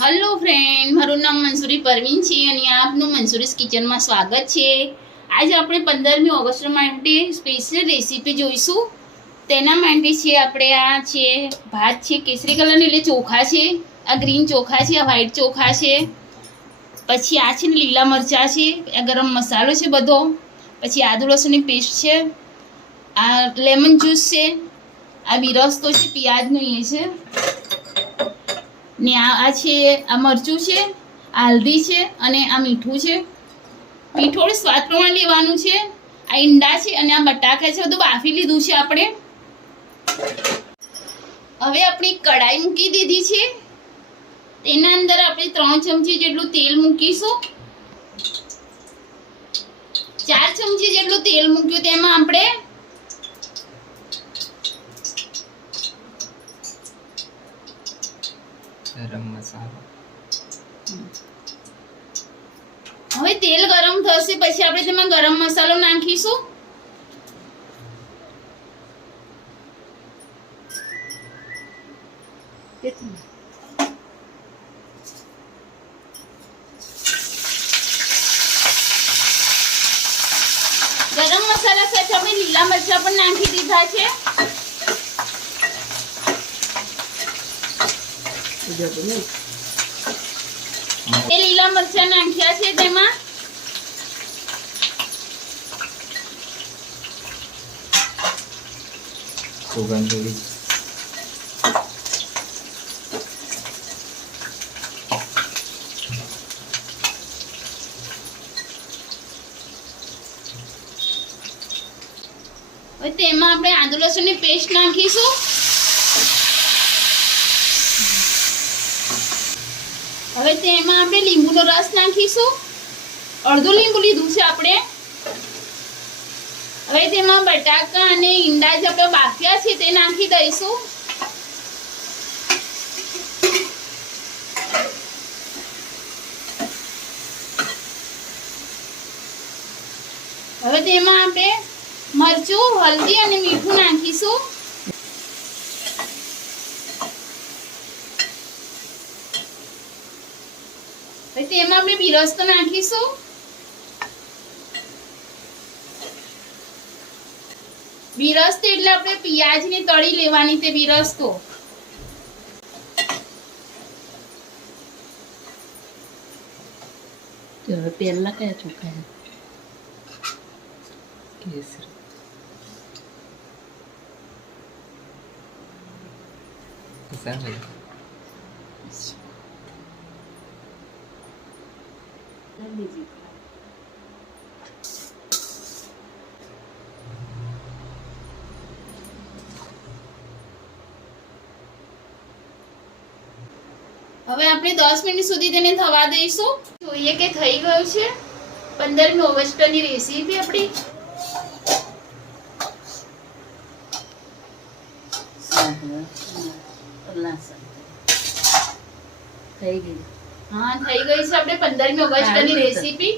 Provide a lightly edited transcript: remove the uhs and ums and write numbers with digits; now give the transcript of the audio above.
Hello friend, મારું નામ મંસૂરી પરવીન છે અને આપનું મંસૂરીસ કિચનમાં સ્વાગત છે। આજે આપણે 15મી ઓગસ્ટ માટે સ્પેશિયલ રેસીપી જોઈશું। તેના માટે છે આપણે આ છે ભાત છે કેસરી કલરની, એટલે ચોખા છે, આ ગ્રીન ચોખા છે, આ વ્હાઈટ ચોખા છે, પછી આ છે ને લીલા મરચાં છે, આ ગરમ મસાલો છે બધો, પછી આદુ લસણની પેસ્ટ છે, આ લેમન જ્યુસ છે, આ બિરસ્તો છે, પિયાજનો એ છે ને આ છે આ મરચું છે, આ હલ્દી છે અને આ મીઠું છે। મીઠું સ્વાદ પ્રમાણે લેવાનું છે। આ ઈંડા છે અને આ બટાકા છે, બધું બાફી લીધું છે આપણે। હવે આપણી કઢાઈ મૂકી દીધી છે, તેના અંદર આપણે 3 ચમચી જેટલું તેલ મૂકીશું। 4 ચમચી જેટલું તેલ મૂક્યું, તેમાં આપણે ગરમ મસાલો। હવે તેલ ગરમ થશે પછી આપણે તેમાં ગરમ મસાલો નાખીશું। ગરમ મસાલા સાથે આપણે લીલા મરચાં પણ નાખી દીધા છે। એ લીલા મરચાં નાખ્યા છે, તેમાં સુગંધ હવે તેમાં આપણે આદુ લસણની પેસ્ટ નાખીશું। હવે તેમાં આપણે લીંબુનો રસ નાખીશું। અડધું લીંબુ લીધું છે આપણે। હવે તેમાં બટાકા અને ઈંડા જે આપણે બાફ્યા છે તે નાખી દઈશું। હવે તેમાં આપણે મરચું, હલ્દી અને મીઠું નાખીશું। તેમાં આપણે બિરસ્તો નાખીશું। બિરસ્તો એટલે આપણે પિયાજની તળી લેવાની, તે બિરસ્તો। પહેલા કયા ચોખા? કેસરી હવે આપણે 10 મિનિટ સુધી તેને થવા દઈશું। જોઈએ કે થઈ ગયું છે। 15મી ઓગસ્ટની રેસીપી આપણી થઈ ગઈ। હા, થઈ ગઈ છે આપણે 15મી ઓગસ્ટની રેસીપી।